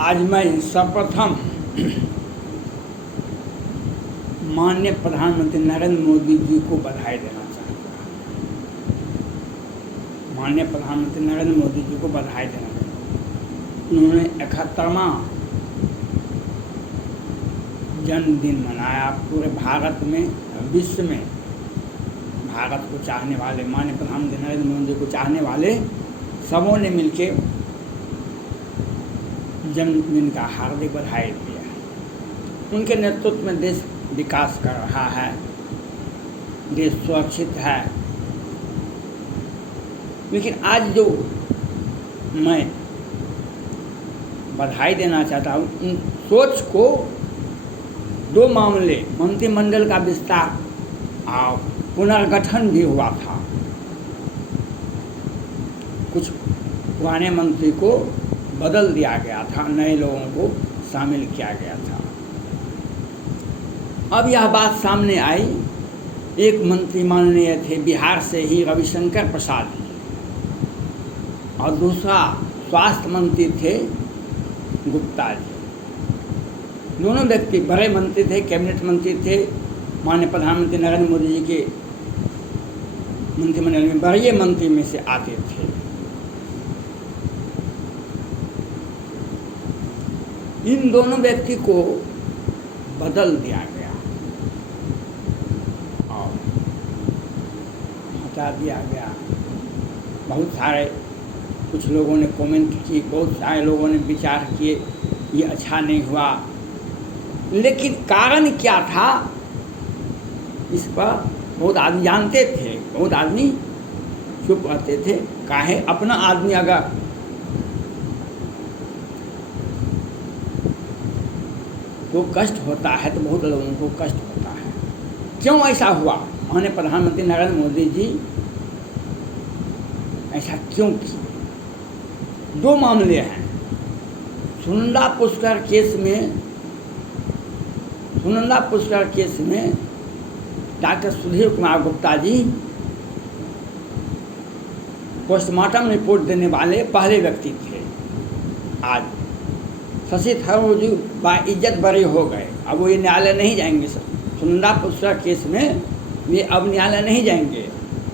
आज मैं सर्वप्रथम माननीय प्रधानमंत्री नरेंद्र मोदी जी को बधाई देना चाहता हूँ। माननीय प्रधानमंत्री नरेंद्र मोदी जी को बधाई देना चाहता हूँ। उन्होंने 71वां जन्मदिन मनाया। पूरे भारत में, विश्व में भारत को चाहने वाले, माननीय प्रधानमंत्री नरेंद्र मोदी को चाहने वाले सबों ने मिलकर जन्मदिन का हार्दिक बधाई दिया। उनके नेतृत्व में देश विकास कर रहा है, देश सुरक्षित है। लेकिन आज जो मैं बधाई देना चाहता हूँ, उन सोच को दो मामले, मंत्रिमंडल का विस्तार और पुनर्गठन भी हुआ था। कुछ पुराने मंत्री को बदल दिया गया था, नए लोगों को शामिल किया गया था। अब यह बात सामने आई, एक मंत्री माननीय थे बिहार से ही रविशंकर प्रसाद जी, और दूसरा स्वास्थ्य मंत्री थे गुप्ता जी। दोनों व्यक्ति बड़े मंत्री थे, कैबिनेट मंत्री थे। माननीय प्रधानमंत्री नरेंद्र मोदी जी के मंत्रिमंडल में बड़े मंत्री में से आते थे। इन दोनों व्यक्ति को बदल दिया गया और हटा दिया गया। बहुत सारे कुछ लोगों ने कमेंट की, बहुत सारे लोगों ने विचार किए ये अच्छा नहीं हुआ। लेकिन कारण क्या था, इस पर बहुत आदमी जानते थे, बहुत आदमी चुप रहते थे। काहे, अपना आदमी अगर को कष्ट होता है तो बहुत लोगों को कष्ट होता है। क्यों ऐसा हुआ? माननीय प्रधानमंत्री नरेंद्र मोदी जी ऐसा क्यों किए? दो मामले हैं। सुनंदा पुष्कर केस में doctor Sudhir Kumar Gupta ji postmortem report देने वाले पहले व्यक्ति थे। आज शशि थरूर जी बाइज्जत बरी हो गए। अब वो ये न्यायालय नहीं जाएंगे। सुनंदा पुष्कर केस में ये अब न्यायालय नहीं जाएंगे,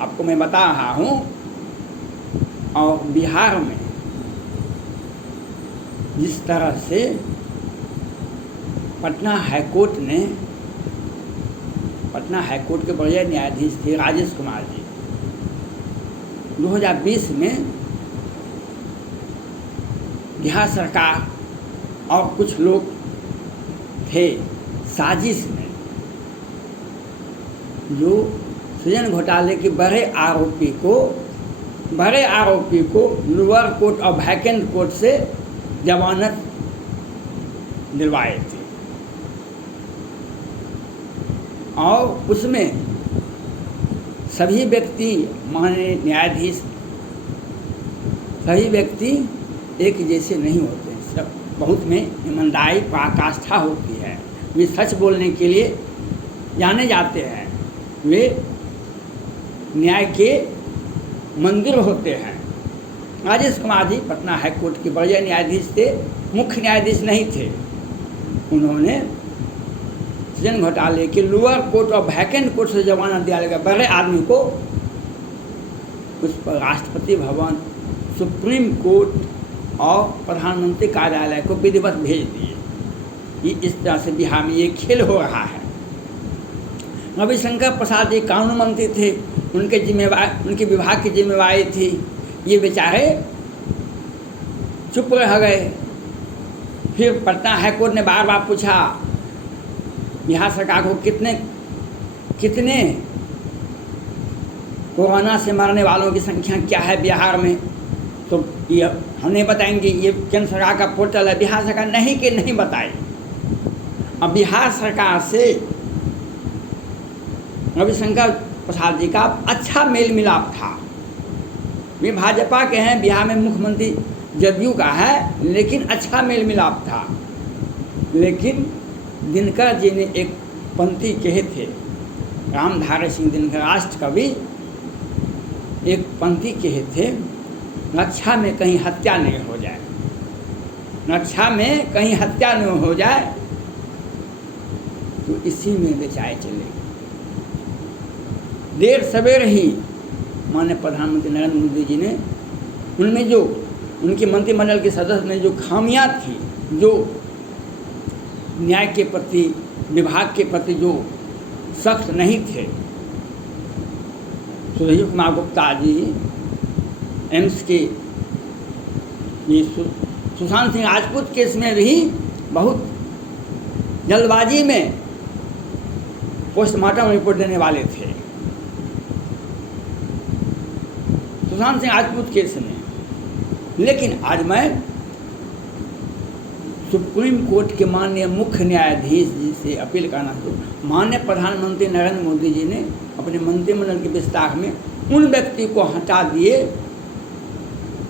आपको मैं बता रहा हूँ। और बिहार में जिस तरह से पटना हाईकोर्ट के बड़े न्यायाधीश थे राजेश कुमार जी, 2020 में बिहार सरकार और कुछ लोग थे साजिश में, जो सृजन घोटाले के बड़े आरोपी को लोअर कोर्ट और वैकेंट कोर्ट से जमानत दिलवाए थे। और उसमें सभी व्यक्ति, माननीय न्यायाधीश, सभी व्यक्ति एक जैसे नहीं होते। सब बहुत में ईमानदारी पराकाष्ठा होती है। वे सच बोलने के लिए जाने जाते हैं। वे न्याय के मंदिर होते हैं। राजेश कुमार जी पटना हाईकोर्ट के बड़े न्यायाधीश थे, मुख्य न्यायाधीश नहीं थे। उन्होंने सृजन घोटाले के लोअर कोर्ट और वैकेंट कोर्ट से जमानत दिया गया बड़े आदमी को, उस पर राष्ट्रपति भवन, सुप्रीम कोर्ट और प्रधानमंत्री कार्यालय को विधिवत भेज दिए। ये इस तरह से बिहार में ये खेल हो रहा है। रविशंकर प्रसाद जी कानून मंत्री थे, उनके विभाग की जिम्मेवारी थी। ये बेचारे चुप रह गए। फिर पटना हाईकोर्ट ने बार बार पूछा बिहार सरकार को कितने कोरोना से मरने वालों की संख्या क्या है बिहार में, तो ये हम नहीं बताएंगे। ये केंद्र सरकार का पोर्टल है। बिहार सरकार नहीं बताई। अब बिहार सरकार से रविशंकर प्रसाद जी का अच्छा मेल मिलाप था। वे भाजपा के हैं, बिहार में मुख्यमंत्री जदयू का है, लेकिन अच्छा मेल मिलाप था। लेकिन दिनकर जी ने एक पंक्ति कहे थे, रामधारी सिंह दिनकर राष्ट्र कवि एक पंक्ति कहे थे, रक्षा में कहीं हत्या नहीं हो जाए। रक्षा में कहीं हत्या न हो जाए, तो इसी में बेचाए चले। देर सवेर ही माननीय प्रधानमंत्री नरेंद्र मोदी जी ने उनमें जो उनके मंत्रिमंडल के सदस्य में जो खामियां थी, जो न्याय के प्रति, विभाग के प्रति जो सख्त नहीं थे, सुधीर कुमार गुप्ता जी एम्स के ये सुशांत सिंह राजपूत केस में भी बहुत जल्दबाजी में पोस्टमार्टम रिपोर्ट देने वाले थे। सुशांत सिंह राजपूत केस में, लेकिन आज मैं सुप्रीम कोर्ट के माननीय मुख्य न्यायाधीश जी से अपील करना चाहूँ। माननीय प्रधानमंत्री नरेंद्र मोदी जी ने अपने मंत्रिमंडल के विस्तार में उन व्यक्ति को हटा दिए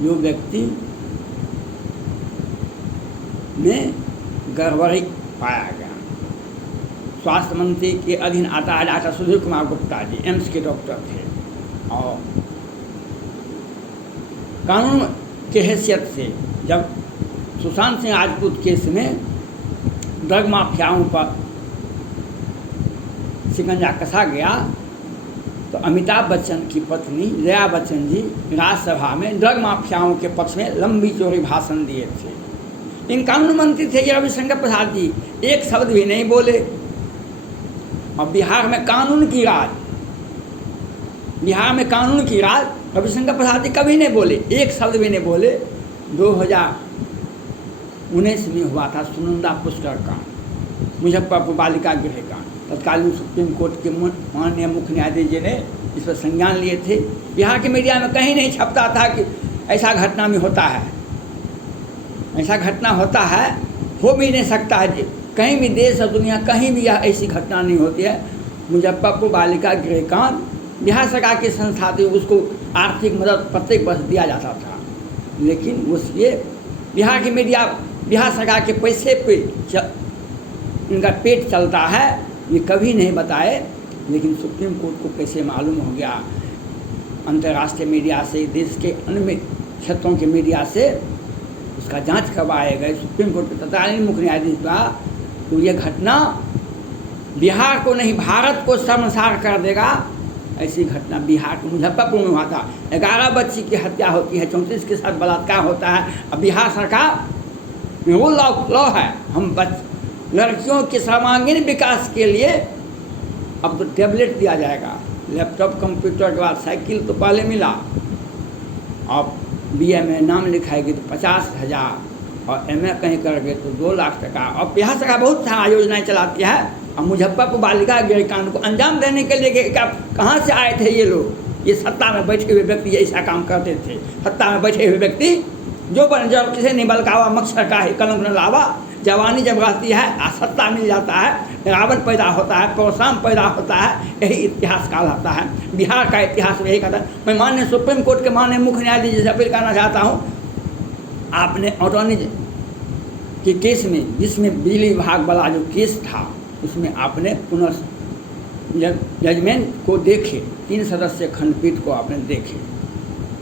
जो व्यक्ति में गड़बड़ी पाया गया। स्वास्थ्य मंत्री के अधीन आता है डॉक्टर सुधीर कुमार गुप्ता जी, एम्स के डॉक्टर थे, और कानून के हैसियत से जब सुशांत सिंह राजपूत केस में ड्रग माफियाओं पर शिकंजा कसा गया, तो अमिताभ बच्चन की पत्नी जया बच्चन जी राज्यसभा में ड्रग माफियाओं के पक्ष में लंबी चौड़ी भाषण दिए थे। इन कानून मंत्री थे रविशंकर प्रसाद जी, एक शब्द भी नहीं बोले। और बिहार में कानून की राज, बिहार में कानून की राज रविशंकर प्रसाद जी कभी नहीं बोले, एक शब्द भी नहीं बोले। 2019 में हुआ था सुनंदा पुष्कर कांड, मुजफ्फरपुर बालिका गृह कांड। तत्कालीन सुप्रीम कोर्ट के माननीय मुख्य न्यायाधीश जी ने इस पर संज्ञान लिए थे। बिहार के मीडिया में कहीं नहीं छपता था कि ऐसा घटना में होता है, ऐसा घटना होता है, हो भी नहीं सकता है। कहीं भी देश और दुनिया कहीं भी यह ऐसी घटना नहीं होती है। मुजफ्फरपुर बालिका गृह कांड बिहार सरकार की संस्था थी, उसको आर्थिक मदद प्रत्येक वर्ष दिया जाता था, लेकिन उसलिए बिहार की मीडिया बिहार सरकार के पैसे पे इनका पेट चलता है, ये कभी नहीं बताए। लेकिन सुप्रीम कोर्ट को कैसे मालूम हो गया, अंतर्राष्ट्रीय मीडिया से, देश के अन्य क्षेत्रों के मीडिया से उसका जांच करवाए गए। सुप्रीम कोर्ट के तत्कालीन मुख्य न्यायाधीश का तो ये घटना बिहार को नहीं भारत को शर्मसार कर देगा। ऐसी घटना बिहार के मुजफ्फरपुर में हुआ था। 11 बच्ची की हत्या होती है, 34 के साथ बलात्कार होता है। अब बिहार सरकार वो लॉ है, हम लड़कियों के सर्वांगीण विकास के लिए अब तो टैबलेट दिया जाएगा, लैपटॉप कंप्यूटर के बाद साइकिल तो पहले मिला, अब BA में नाम लिखाएगी तो 50,000 और MA कहीं करोगे तो 2 लाख टका। और बिहार सरकार बहुत सारा योजनाएं चलाती है। और मुजफ्फरपुर बालिका गृह कांड को अंजाम देने के लिए कहाँ से आए थे ये लोग? ये सत्ता में बैठे हुए व्यक्ति ऐसा काम करते थे। सत्ता में बैठे हुए व्यक्ति जो जब किसी ने बलकावा मक्सर का कलम न लावा, जवानी जब रहती है, सत्ता मिल जाता है, रावण पैदा होता है, पौसाम पैदा होता है, यही इतिहास कहलाता है। बिहार का इतिहास यही कहता है। मैं माननीय सुप्रीम कोर्ट के माननीय मुख्य न्यायाधीश से अपील करना चाहता हूँ, आपने अटॉर्नी के केस में, जिसमें बिजली विभाग वाला जो केस था, उसमें आपने पुनः जजमेंट को देखे, 3 सदस्यीय खंडपीठ को आपने देखे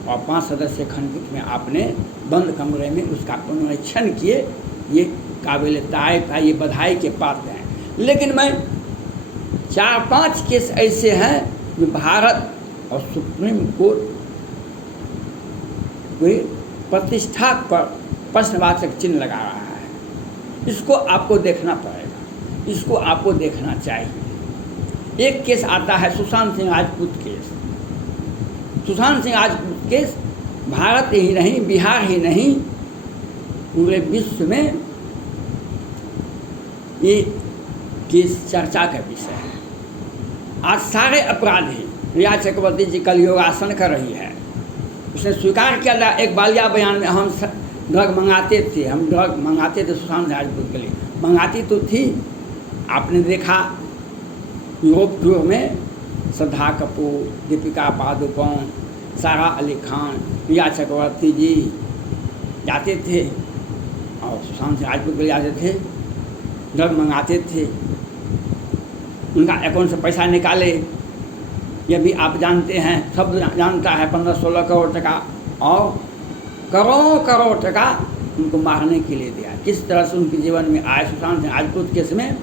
और 5 सदस्यीय खंडपीठ में आपने बंद कमरे में उसका पुनरीक्षण किए। ये काबिल तारीफ है, ये बधाई के पात्र हैं। लेकिन मैं 4-5 केस ऐसे हैं जो भारत और सुप्रीम कोर्ट कोई प्रतिष्ठा पर प्रश्नवाचक चिन्ह लगा रहा है। इसको आपको देखना पड़ेगा, इसको आपको देखना चाहिए। एक केस आता है सुशांत सिंह राजपूत केस। सुशांत सिंह राजपूत केस भारत ही नहीं, बिहार ही नहीं, पूरे विश्व में ये केस चर्चा का विषय है। आज सारे अपराधी, रिया चक्रवर्ती जी कल योगासन कर रही है, उसने स्वीकार किया था एक बालिया बयान में, हम ड्रग मंगाते थे, हम ड्रग मंगाते थे सुशांत राजपूत के लिए। मंगाती तो थी, आपने देखा यूरोप में श्रद्धा कपूर, दीपिका पादुकोण, सारा अली खान, रिया चक्रवर्ती जी जाते थे और सुशांत सिंह राजपूत के लिए आते थे, ड्रग मंगाते थे, उनका अकाउंट से पैसा निकाले। ये भी आप जानते हैं, सब जानता है, 15-16 करोड़ टका और करोड़ टका उनको मारने के लिए दिया। किस तरह से उनके जीवन में आए सुशांत सिंह राजपूत केस में,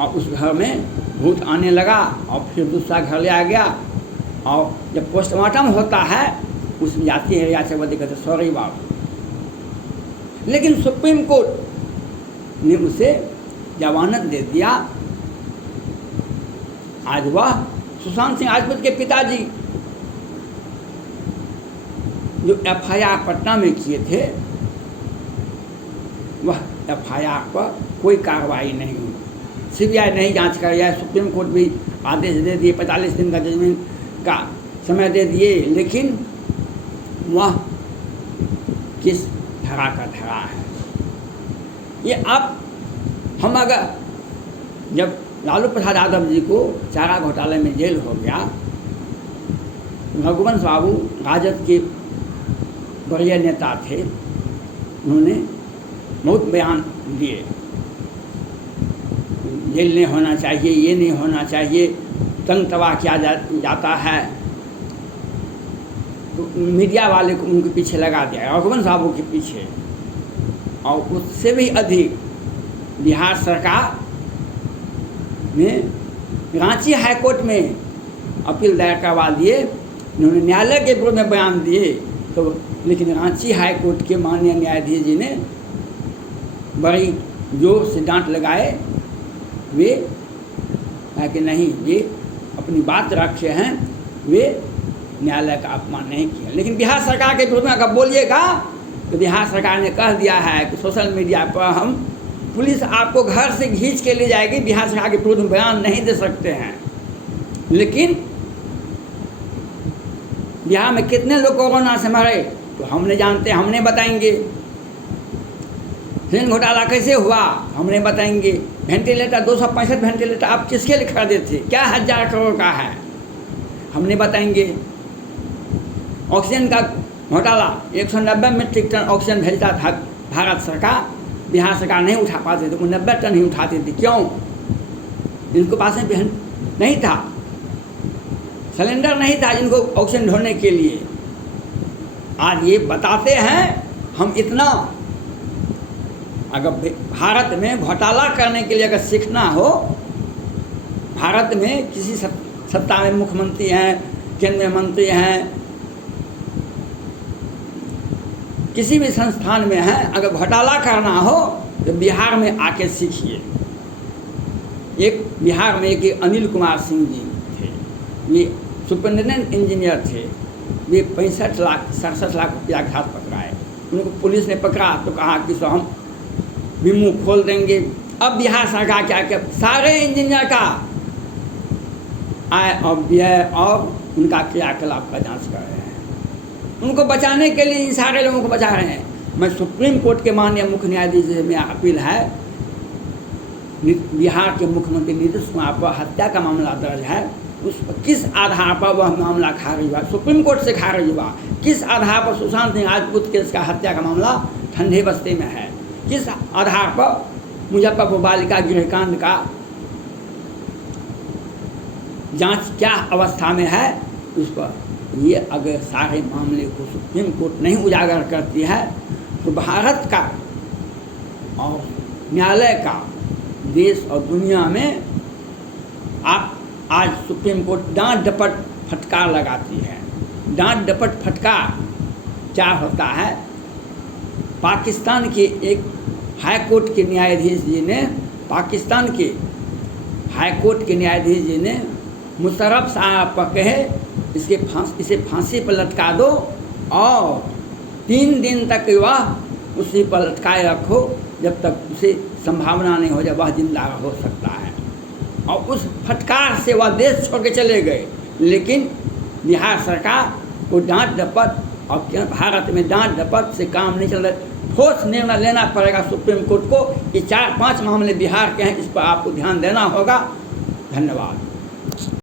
और उस घर में भूत आने लगा और फिर दूसरा घर ले आ गया। और जब पोस्टमार्टम होता है उसमें जाती है रिया चक्रवर्ती, कहते सॉरी बाबू, लेकिन सुप्रीम कोर्ट ने उसे जमानत दे दिया। आज वह सुशांत सिंह राजपूत के पिताजी जो FIR पटना में किए थे, वह FIR पर कोई कार्रवाई नहीं हुई, CBI नहीं जांच कर रहा है। सुप्रीम कोर्ट भी आदेश दे दिए, 45 दिन का जजमेंट का समय दे दिए, लेकिन वह किस धरा का धरा है। ये अब हम अगर जब लालू प्रसाद यादव जी को चारा घोटाले में जेल हो गया, रघुवंश बाबू राजद के बड़े नेता थे, उन्होंने बहुत बयान दिए, जेल नहीं होना चाहिए, ये नहीं होना चाहिए, तंग तबाह किया जाता है। तो मीडिया वाले को उनके पीछे लगा दिया, रघुवंश बाबू के पीछे। और उससे भी अधिक बिहार सरकार ने रांची हाईकोर्ट में अपील दायर करवा दिए, उन्होंने न्यायालय के विरोध में बयान दिए, तो लेकिन रांची हाईकोर्ट के माननीय न्यायाधीश जी ने बड़ी जोर से डांट लगाए। वे कहा कि नहीं, ये अपनी बात रखे हैं, वे न्यायालय का अपमान नहीं किया। लेकिन बिहार सरकार के विरोध में अगर बोलिएगा तो बिहार सरकार ने कह दिया है कि सोशल मीडिया पर हम पुलिस आपको घर से खींच के ले जाएगी, बिहार सरकार के विरोध में बयान नहीं दे सकते हैं। लेकिन बिहार में कितने लोग कोरोना से मरे तो हमने जानते, हमने बताएंगे। ट्रेन घोटाला कैसे हुआ हमने बताएंगे। वेंटिलेटर 265 वेंटिलेटर आप किसके लिए खरीदे थे, क्या 1000 करोड़ का है, हमने बताएंगे। ऑक्सीजन का घोटाला 190 मीट्रिक टन ऑक्सीजन भेजता था भारत सरकार, बिहार सरकार नहीं उठा पाते थे, वो 90 टन ही उठाते थे। क्यों? इनके पास में नहीं था, सिलेंडर नहीं था जिनको ऑक्सीजन ढोने के लिए। आज ये बताते हैं हम इतना, अगर भारत में घोटाला करने के लिए अगर सीखना हो, भारत में किसी सत्ता में मुख्यमंत्री हैं, केंद्रीय मंत्री हैं, किसी भी संस्थान में हैं, अगर घोटाला करना हो तो बिहार में आके सीखिए। एक बिहार में एक अनिल कुमार सिंह जी थे, ये सुपरिटेंडेंट इंजीनियर थे, वे 65 लाख 67 लाख रुपया घात पकड़ाए। उनको पुलिस ने पकड़ा तो कहा कि सो हम भी मुँह खोल देंगे। अब बिहार सरकार क्या किया, सारे इंजीनियर का आय और व्यय और उनका क्रियाकलाप का जांच कर रहे हैं। उनको बचाने के लिए इन सारे लोगों को बचा रहे हैं। मैं सुप्रीम कोर्ट के माननीय मुख्य न्यायाधीश से मेरा अपील है, बिहार के मुख्यमंत्री नीतीश कुमार पर हत्या का मामला दर्ज है, उस पर किस आधार पर वह मामला खारिज हुआ, सुप्रीम कोर्ट से खारिज हुआ, किस आधार पर सुशांत सिंह राजपूत केस का हत्या का मामला ठंडे बस्ते में है, किस आधार पर मुजफ्फरपुर बालिका गृहकांड का जांच क्या अवस्था में है, उस पर ये अगर सारे मामले को सुप्रीम कोर्ट नहीं उजागर करती है तो भारत का और न्यायालय का देश और दुनिया में आप आज सुप्रीम कोर्ट डांट डपट फटकार लगाती है। डांट डपट फटकार क्या होता है, पाकिस्तान के एक हाई कोर्ट के न्यायाधीश जी ने, पाकिस्तान के हाई कोर्ट के न्यायाधीश जी ने मुशर्रफ साहब पर कहे इसे फांसी पर लटका दो और 3 दिन तक वह उसी पर लटकाए रखो जब तक उसे संभावना नहीं हो जाए वह जिंदा हो सकता है। और उस फटकार से वह देश छोड़ के चले गए। लेकिन बिहार सरकार को डांट डपट और भारत में डांट डपट से काम नहीं चल रहा। ठोस निर्णय लेना पड़ेगा सुप्रीम कोर्ट को। ये 4-5 मामले बिहार के हैं, इस पर आपको ध्यान देना होगा। धन्यवाद।